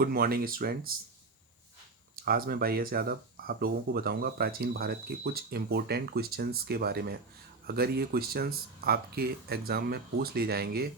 Good morning students. आज मैं भाई एस यादव आप लोगों को बताऊंगा प्राचीन भारत के कुछ इम्पोर्टेंट क्वेश्चंस के बारे में। अगर ये क्वेश्चंस आपके एग्ज़ाम में पूछ लिए जाएंगे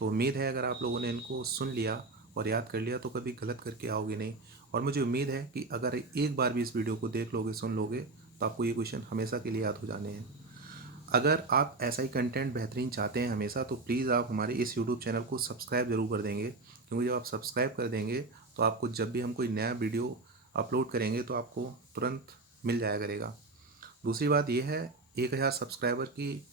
तो उम्मीद है अगर आप लोगों ने इनको सुन लिया और याद कर लिया तो कभी गलत करके आओगे नहीं। और मुझे उम्मीद है कि अगर एक बार भी इस वीडियो को देख लोगे सुन लोगे तो आपको ये क्वेश्चन हमेशा के लिए याद हो जाने हैं। अगर आप ऐसा ही कंटेंट बेहतरीन चाहते हैं हमेशा तो प्लीज़ आप हमारे इस यूट्यूब चैनल को सब्सक्राइब ज़रूर कर देंगे, क्योंकि जब आप सब्सक्राइब कर देंगे तो आपको जब भी हम कोई नया वीडियो अपलोड करेंगे तो आपको तुरंत मिल जाया करेगा। दूसरी बात यह है, 1000 सब्सक्राइबर की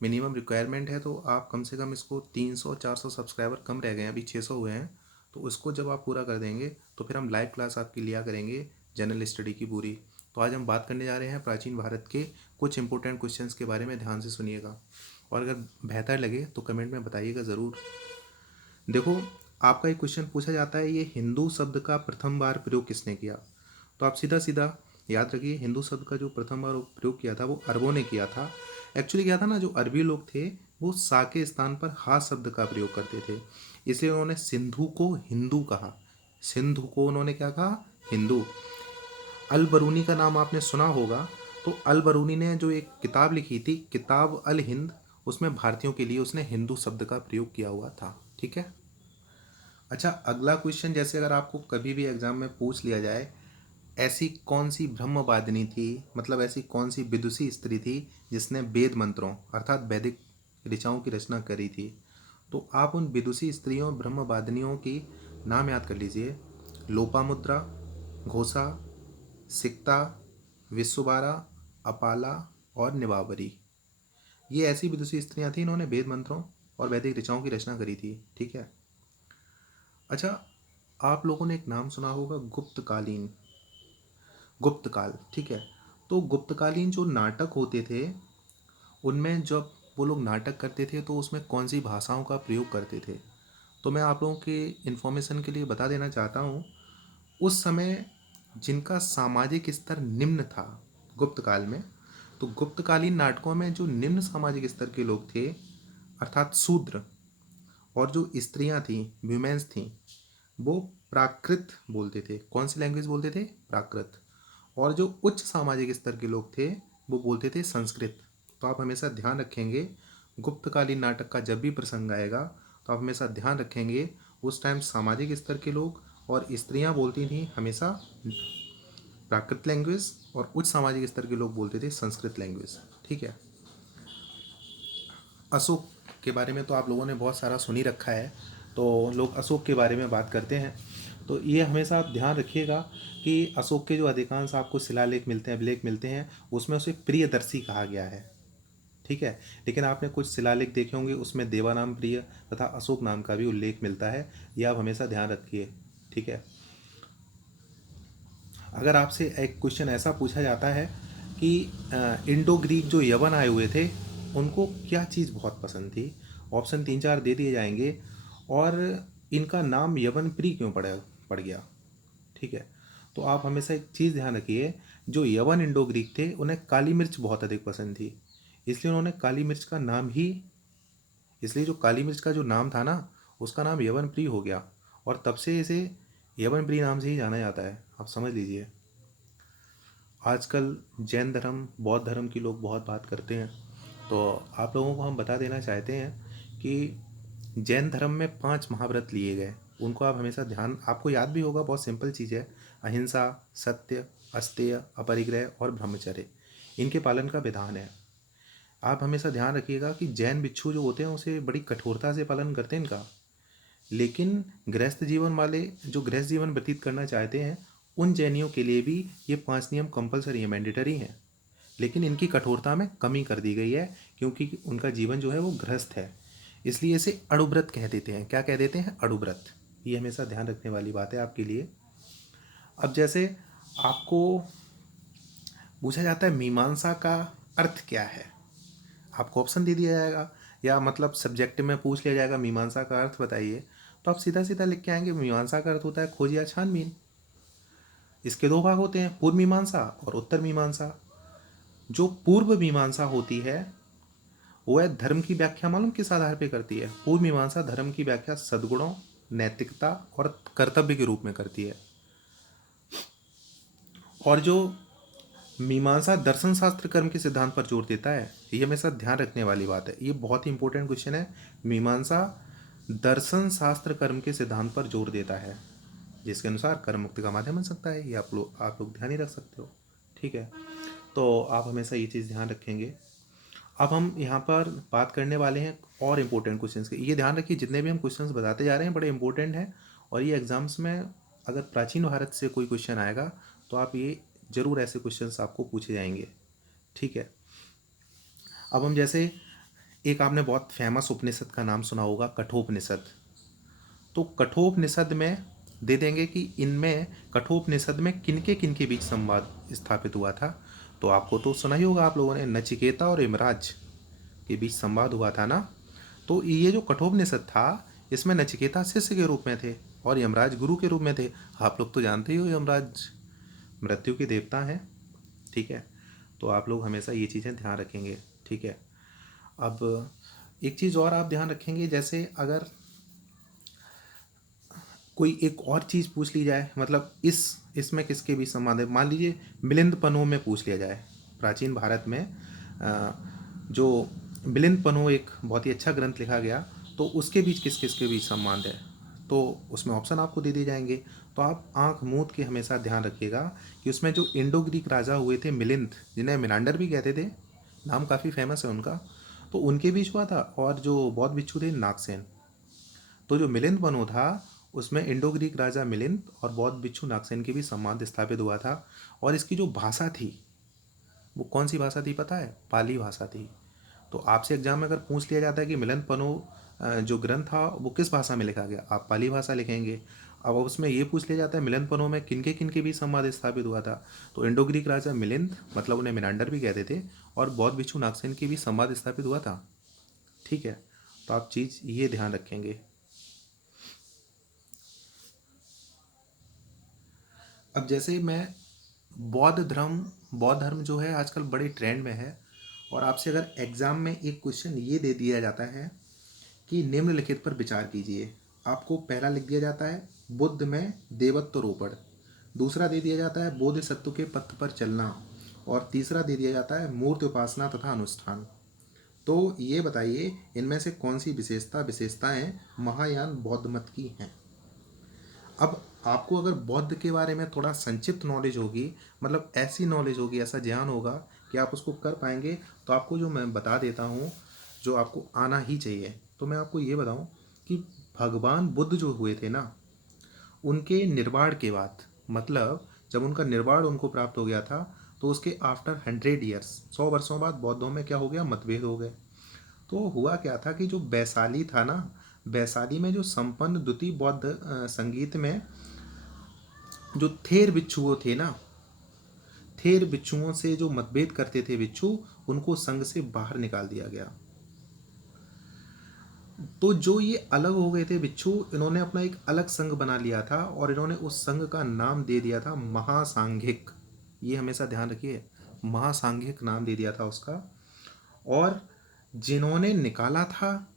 मिनिमम रिक्वायरमेंट है, तो आप कम से कम इसको 300-400 सब्सक्राइबर कम रह गए हैं, अभी 600 हुए हैं, तो उसको जब आप पूरा कर देंगे तो फिर हम लाइव क्लास आपकी लिया करेंगे जनरल स्टडी की पूरी। तो आज हम बात करने जा रहे हैं प्राचीन भारत के कुछ इंपॉर्टेंट क्वेश्चंस के बारे में। ध्यान से सुनिएगा और अगर बेहतर लगे तो कमेंट में बताइएगा ज़रूर। देखो, आपका एक क्वेश्चन पूछा जाता है, ये हिंदू शब्द का प्रथम बार प्रयोग किसने किया? तो आप सीधा सीधा याद रखिए, हिंदू शब्द का जो प्रथम बार प्रयोग किया था वो अरबों ने किया था। एक्चुअली क्या था ना, जो अरबी लोग थे वो सा के स्थान पर हा शब्द का प्रयोग करते थे, इसलिए उन्होंने सिंधु को हिंदू कहा। सिंधु को उन्होंने क्या कहा? हिंदू। अल बरूनी का नाम आपने सुना होगा। तो अल बरूनी ने जो एक किताब लिखी थी, किताब अल हिंद, उसमें भारतीयों के लिए उसने हिंदू शब्द का प्रयोग किया हुआ था। ठीक है। अच्छा, अगला क्वेश्चन, जैसे अगर आपको कभी भी एग्जाम में पूछ लिया जाए, ऐसी कौन सी ब्रह्मवादिनी थी, मतलब ऐसी कौन सी विदुषी स्त्री थी जिसने वेद मंत्रों अर्थात वैदिक ऋचाओं की रचना करी थी? तो आप उन विदुषी स्त्रियों ब्रह्मवादिनियों की नाम याद कर लीजिए। लोपामुद्रा, घोषा, सिक्ता, विश्वबारा, अपाला और निवावरी। ये ऐसी विदुषी स्त्रियां थी, इन्होंने वेद मंत्रों और वैदिक ऋचाओं की रचना करी थी। ठीक है। अच्छा, आप लोगों ने एक नाम सुना होगा, गुप्तकालीन, गुप्तकाल। ठीक है। तो गुप्तकालीन जो नाटक होते थे उनमें जब वो लोग नाटक करते थे तो उसमें कौन सी भाषाओं का प्रयोग करते थे? तो मैं आप लोगों के इन्फॉर्मेशन के लिए बता देना चाहता हूँ, उस समय जिनका सामाजिक स्तर निम्न था गुप्तकाल में, तो गुप्तकालीन नाटकों में जो निम्न सामाजिक स्तर के लोग थे अर्थात शूद्र, और जो स्त्रियां थीं, वुमेन्स थीं, वो प्राकृत बोलते थे। कौन सी लैंग्वेज बोलते थे? प्राकृत। और जो उच्च सामाजिक स्तर के लोग थे वो बोलते थे संस्कृत। तो आप हमेशा ध्यान रखेंगे, गुप्तकालीन नाटक का जब भी प्रसंग आएगा तो आप हमेशा ध्यान रखेंगे उस टाइम सामाजिक स्तर के लोग और स्त्रियां बोलती थीं हमेशा प्राकृत लैंग्वेज, और उच्च सामाजिक स्तर के लोग बोलते थे संस्कृत लैंग्वेज। ठीक है। अशोक के बारे में तो आप लोगों ने बहुत सारा सुन ही रखा है, तो लोग अशोक के बारे में बात करते हैं। तो ये हमेशा आप ध्यान रखिएगा कि अशोक के जो अधिकांश आपको शिलालेख मिलते हैं, अभिलेख मिलते हैं, उसमें उसे प्रियदर्शी कहा गया है। ठीक है। लेकिन आपने कुछ शिलालेख देखे होंगे उसमें देवा नाम प्रिय तथा अशोक नाम का भी उल्लेख मिलता है, ये आप हमेशा ध्यान रखिए। ठीक है। अगर आपसे एक क्वेश्चन ऐसा पूछा जाता है कि इंडो ग्रीक जो यवन आए हुए थे उनको क्या चीज़ बहुत पसंद थी, ऑप्शन 3-4 दे दिए जाएंगे, और इनका नाम यवन प्री क्यों पड़ गया? ठीक है। तो आप हमेशा एक चीज़ ध्यान रखिए, जो यवन इंडो ग्रीक थे उन्हें काली मिर्च बहुत अधिक पसंद थी, इसलिए उन्होंने काली मिर्च का नाम ही, इसलिए जो काली मिर्च का जो नाम था ना उसका नाम यवन प्री हो गया, और तब से इसे यवन प्री नाम से ही जाना जाता है। आप समझ लीजिए। आजकल जैन धर्म, बौद्ध धर्म की लोग बहुत बात करते हैं, तो आप लोगों को हम बता देना चाहते हैं कि जैन धर्म में 5 महाव्रत लिए गए, उनको आप हमेशा ध्यान, आपको याद भी होगा, बहुत सिंपल चीज़ है। अहिंसा, सत्य, अस्तेय, अपरिग्रह और ब्रह्मचर्य, इनके पालन का विधान है। आप हमेशा ध्यान रखिएगा कि जैन भिक्षु जो होते हैं उसे बड़ी कठोरता से पालन करते हैं इनका, लेकिन गृहस्थ जीवन वाले जो गृहस्थ जीवन व्यतीत करना चाहते हैं उन जैनियों के लिए भी ये 5 नियम कंपलसरी है, मैंडेटरी हैं, लेकिन इनकी कठोरता में कमी कर दी गई है क्योंकि उनका जीवन जो है वो गृहस्थ है, इसलिए इसे अड़ुव्रत कह देते हैं। क्या कह देते हैं? अड़ुव्रत। ये हमेशा ध्यान रखने वाली बात है आपके लिए। अब जैसे आपको पूछा जाता है मीमांसा का अर्थ क्या है, आपको ऑप्शन दे दिया जाएगा या मतलब सब्जेक्ट में पूछ लिया जाएगा मीमांसा का अर्थ बताइए, तो आप सीधा सीधा लिख के आएंगे मीमांसा का अर्थ होता है खोज या छानबीन। इसके 2 भाग होते हैं, पूर्व मीमांसा और उत्तर मीमांसा। जो पूर्व मीमांसा होती है वो है धर्म की व्याख्या, मालूम किस आधार पे करती है? पूर्व मीमांसा धर्म की व्याख्या सद्गुणों, नैतिकता और कर्तव्य के रूप में करती है। और जो मीमांसा दर्शन शास्त्र कर्म के सिद्धांत पर जोर देता है, ये हमेशा ध्यान रखने वाली बात है, ये बहुत ही इंपॉर्टेंट क्वेश्चन है। मीमांसा दर्शन शास्त्र कर्म के सिद्धांत पर जोर देता है, जिसके अनुसार कर्म मुक्ति का माध्यम बन सकता है। ये आप लोग ध्यान ही रख सकते हो, ठीक है। तो आप हमेशा ये चीज़ ध्यान रखेंगे। अब हम यहाँ पर बात करने वाले हैं और इम्पोर्टेंट क्वेश्चंस के। ये ध्यान रखिए, जितने भी हम क्वेश्चंस बताते जा रहे हैं बड़े इंपॉर्टेंट हैं, और ये एग्जाम्स में अगर प्राचीन भारत से कोई क्वेश्चन आएगा तो आप ये जरूर ऐसे क्वेश्चंस आपको पूछे जाएंगे, ठीक है। अब हम जैसे एक आपने बहुत फेमस उपनिषद का नाम सुना होगा, कठोपनिषद। तो कठोपनिषद में दे देंगे कि इनमें कठोपनिषद में किनके किनके बीच संवाद स्थापित हुआ था। तो आपको तो सुना ही होगा आप लोगों ने, नचिकेता और यमराज के बीच संवाद हुआ था ना। तो ये जो कठोपनिषद था, इसमें नचिकेता शिष्य के रूप में थे और यमराज गुरु के रूप में थे। आप लोग तो जानते ही हो यमराज मृत्यु के देवता हैं, ठीक है। तो आप लोग हमेशा ये चीज़ें ध्यान रखेंगे, ठीक है। अब एक चीज़ और आप ध्यान रखेंगे, जैसे अगर कोई एक और चीज़ पूछ ली जाए, मतलब इसमें किसके बीच संवाद है, मान लीजिए मिलिंद पनो में पूछ लिया जाए। प्राचीन भारत में जो मिलिंद पनो एक बहुत ही अच्छा ग्रंथ लिखा गया, तो उसके बीच किस किस के बीच संवाद है, तो उसमें ऑप्शन आपको दे दिए जाएंगे। तो आप आंख मूंद के हमेशा ध्यान रखिएगा कि उसमें जो इंडो ग्रीक राजा हुए थे मिलिंद, जिन्हें मिनांडर भी कहते थे, नाम काफ़ी फेमस है उनका, तो उनके बीच हुआ था। और जो बौद्ध भिक्षु थे नागसेन, तो जो मिलिंद पनो था उसमें इंडो ग्रीक राजा मिलिंद और बौद्ध भिक्षु नागसेन के बीच संवाद स्थापित हुआ था। और इसकी जो भाषा थी वो कौन सी भाषा थी पता है, पाली भाषा थी। तो आपसे एग्जाम में अगर पूछ लिया जाता है कि मिलिंद पनो जो ग्रंथ था वो किस भाषा में लिखा गया, आप पाली भाषा लिखेंगे। अब उसमें ये पूछ लिया जाता है मिलिंद पनो में किनके बीच संवाद स्थापित हुआ था, तो इंडो ग्रीक राजा मिलिंद, मतलब उन्हें मिनांडर भी कहते थे, और बौद्ध भिक्षु नागसेन के बीच संवाद स्थापित हुआ था, ठीक है। तो आप चीज़ ये ध्यान रखेंगे। अब जैसे मैं बौद्ध धर्म जो है आजकल बड़े ट्रेंड में है, और आपसे अगर एग्ज़ाम में एक क्वेश्चन ये दे दिया जाता है कि निम्नलिखित पर विचार कीजिए, आपको पहला लिख दिया जाता है बुद्ध में देवत्वरोपण, दूसरा दे दिया जाता है बोधिसत्व के पथ पर चलना, और तीसरा दे दिया जाता है मूर्ति उपासना तथा अनुष्ठान। तो ये बताइए इनमें से कौन सी विशेषताएं महायान बौद्ध मत की हैं। अब आपको अगर बौद्ध के बारे में थोड़ा संक्षिप्त नॉलेज होगी, मतलब ऐसी नॉलेज होगी, ऐसा ज्ञान होगा कि आप उसको कर पाएंगे, तो आपको जो मैं बता देता हूँ जो आपको आना ही चाहिए। तो मैं आपको ये बताऊँ कि भगवान बुद्ध जो हुए थे ना, उनके निर्वाण के बाद, मतलब जब उनका निर्वाण उनको प्राप्त हो गया था, तो उसके आफ्टर 100 ईयर्स, 100 वर्षों बाद बौद्धों में क्या हो गया, मतभेद हो गए। तो हुआ क्या था कि जो वैशाली था ना, वैशाली में जो संपन्न द्वितीय बौद्ध संगीत में जो थेर भिक्षुओं थे ना, थेर भिक्षुओं से जो मतभेद करते थे भिक्षु, उनको संघ से बाहर निकाल दिया गया। तो जो ये अलग हो गए थे भिक्षु, इन्होंने अपना एक अलग संघ बना लिया था, और इन्होंने उस संघ का नाम दे दिया था महासांघिक। ये हमेशा ध्यान रखिए, महासांघिक नाम दे दिया था उसका। और जिन्होंने निकाला था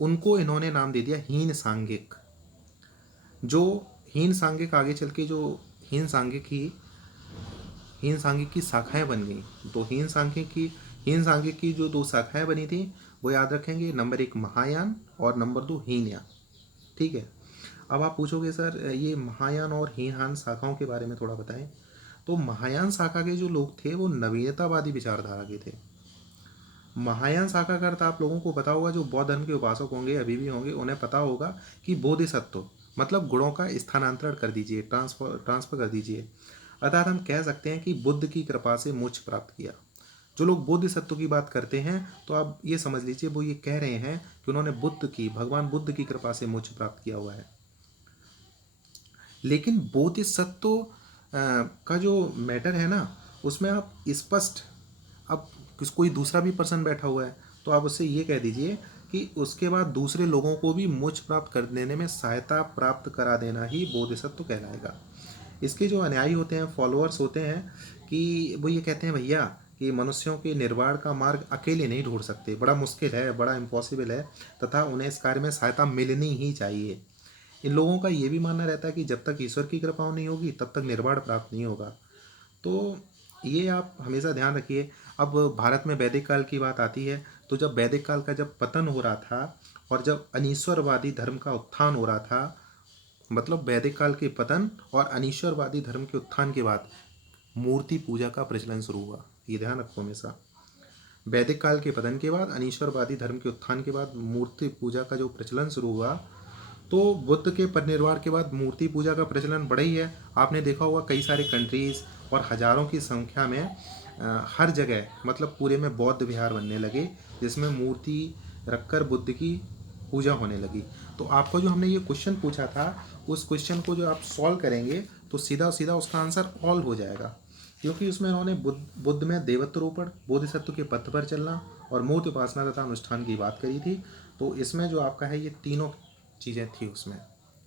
उनको इन्होंने नाम दे दिया हीन सांघिक। जो हीन सांघिक आगे चल के जो हीन सांघिक की शाखाएं बन गई, तो हीन सांघिक की जो दो शाखाएं बनी थी वो याद रखेंगे, नंबर 1 महायान और नंबर 2 हीनयान, ठीक है। अब आप पूछोगे सर ये महायान और हीनयान शाखाओं के बारे में थोड़ा बताएं। तो महायान शाखा के जो लोग थे वो नवीनतावादी विचारधारा के थे। महायान शाखा का अर्थ आप लोगों को पता होगा, जो बौद्ध धर्म के उपासक होंगे, अभी भी होंगे, उन्हें पता होगा कि बोधिसत्व मतलब गुणों का स्थानांतरण कर दीजिए, ट्रांसफर कर दीजिए। अर्थात हम कह सकते हैं कि बुद्ध की कृपा से मोक्ष प्राप्त किया। जो लोग बोधिसत्व की बात करते हैं, तो आप ये समझ लीजिए वो ये कह रहे हैं कि उन्होंने भगवान बुद्ध की कृपा से मोक्ष प्राप्त किया हुआ है। लेकिन बोधिसत्व का जो मैटर है ना, उसमें आप स्पष्ट, अब कोई दूसरा भी पर्सन बैठा हुआ है तो आप उससे ये कह दीजिए कि उसके बाद दूसरे लोगों को भी मोक्ष प्राप्त कर देने में सहायता प्राप्त करा देना ही बोधिसत्व कहलाएगा। इसके जो अनुयायी होते हैं, फॉलोअर्स होते हैं, कि वो ये कहते हैं भैया कि मनुष्यों के निर्वाण का मार्ग अकेले नहीं ढूंढ सकते, बड़ा मुश्किल है, बड़ा इम्पॉसिबल है, तथा उन्हें इस कार्य में सहायता मिलनी ही चाहिए। इन लोगों का ये भी मानना रहता है कि जब तक ईश्वर की कृपा नहीं होगी तब तक निर्वाण प्राप्त नहीं होगा। तो ये आप हमेशा ध्यान रखिए। अब भारत में वैदिक काल की बात आती है, तो जब वैदिक काल का जब पतन हो रहा था और जब अनीश्वरवादी धर्म का उत्थान हो रहा था, मतलब वैदिक काल के पतन और अनीश्वरवादी धर्म के उत्थान के बाद मूर्ति पूजा का प्रचलन शुरू हुआ। ये ध्यान रखो हमेशा। वैदिक काल के पतन के बाद, अनीश्वरवादी धर्म के उत्थान के बाद मूर्ति पूजा का जो प्रचलन शुरू हुआ, तो बुद्ध के परिनिर्वाण के बाद मूर्ति पूजा का प्रचलन बढ़ा ही है। आपने देखा होगा कई सारे कंट्रीज़ और हज़ारों की संख्या में हर जगह मतलब पूरे में बौद्ध विहार बनने लगे, जिसमें मूर्ति रखकर बुद्ध की पूजा होने लगी। तो आपको जो हमने ये क्वेश्चन पूछा था, उस क्वेश्चन को जो आप सॉल्व करेंगे तो सीधा सीधा उसका आंसर ऑल हो जाएगा, क्योंकि उसमें उन्होंने बुद्ध में देवत्वरोपण, बोधिसत्व के पथ पर चलना और मूर्ति उपासना तथा अनुष्ठान की बात करी थी। तो इसमें जो आपका है ये तीनों चीज़ें थी उसमें।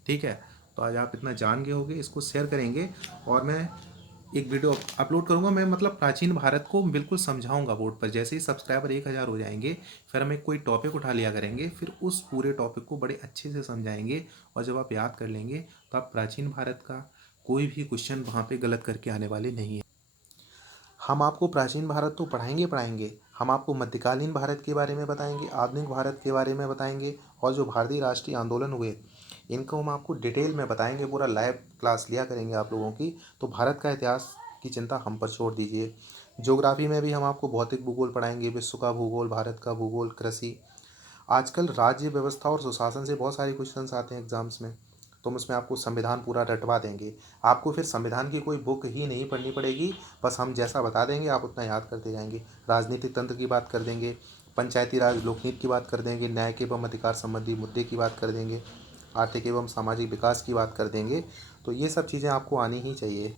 ठीक है, तो आज आप इतना जान गए होंगे, इसको शेयर करेंगे और मैं एक वीडियो अपलोड करूंगा। मैं मतलब प्राचीन भारत को बिल्कुल समझाऊंगा बोर्ड पर। जैसे ही सब्सक्राइबर 1000 हो जाएंगे फिर हम एक कोई टॉपिक उठा लिया करेंगे, फिर उस पूरे टॉपिक को बड़े अच्छे से समझाएंगे। और जब आप याद कर लेंगे तो आप प्राचीन भारत का कोई भी क्वेश्चन वहाँ पे गलत करके आने वाले नहीं है। हम आपको प्राचीन भारत तो पढ़ाएंगे पढ़ाएंगे, हम आपको मध्यकालीन भारत के बारे में बताएंगे, आधुनिक भारत के बारे में बताएंगे, और जो भारतीय राष्ट्रीय आंदोलन हुए इनको हम आपको डिटेल में बताएंगे। पूरा लाइव क्लास लिया करेंगे आप लोगों की। तो भारत का इतिहास की चिंता हम पर छोड़ दीजिए। ज्योग्राफी में भी हम आपको भौतिक भूगोल पढ़ाएंगे, विश्व का भूगोल, भारत का भूगोल, कृषि। आजकल राज्य व्यवस्था और सुशासन से बहुत सारे क्वेश्चंस आते हैं एग्जाम्स में, तो हम उसमें आपको संविधान पूरा रटवा देंगे। आपको फिर संविधान की कोई बुक ही नहीं पढ़नी पड़ेगी, बस हम जैसा बता देंगे आप उतना याद करते जाएंगे। राजनीतिक तंत्र की बात कर देंगे, पंचायती राज लोकनीति की बात कर देंगे, न्याय एवं अधिकार संबंधी मुद्दे की बात कर देंगे, आर्थिक एवं सामाजिक विकास की बात कर देंगे। तो ये सब चीज़ें आपको आनी ही चाहिए।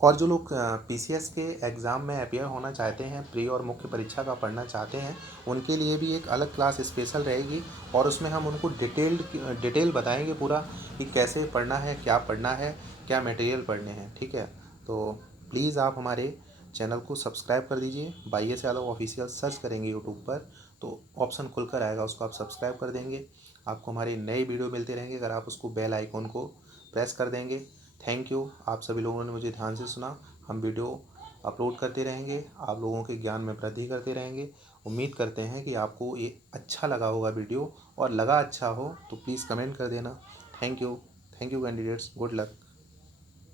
और जो लोग पीसीएस के एग्ज़ाम में अपियर होना चाहते हैं, प्री और मुख्य परीक्षा का पढ़ना चाहते हैं, उनके लिए भी एक अलग क्लास स्पेशल रहेगी। और उसमें हम उनको डिटेल बताएंगे पूरा कि कैसे पढ़ना है, क्या पढ़ना है, क्या मटेरियल पढ़ने हैं। ठीक है, तो प्लीज़ आप हमारे चैनल को सब्सक्राइब कर दीजिए। YS यादव ऑफिशियल सर्च करेंगे यूट्यूब पर तो ऑप्शन खुलकर आएगा, उसको आप सब्सक्राइब कर देंगे। आपको हमारे नए वीडियो मिलते रहेंगे अगर आप उसको बेल आइकॉन को प्रेस कर देंगे। थैंक यू, आप सभी लोगों ने मुझे ध्यान से सुना। हम वीडियो अपलोड करते रहेंगे, आप लोगों के ज्ञान में वृद्धि करते रहेंगे। उम्मीद करते हैं कि आपको ये अच्छा लगा होगा वीडियो, और लगा अच्छा हो तो प्लीज़ कमेंट कर देना। Thank you candidates, good luck.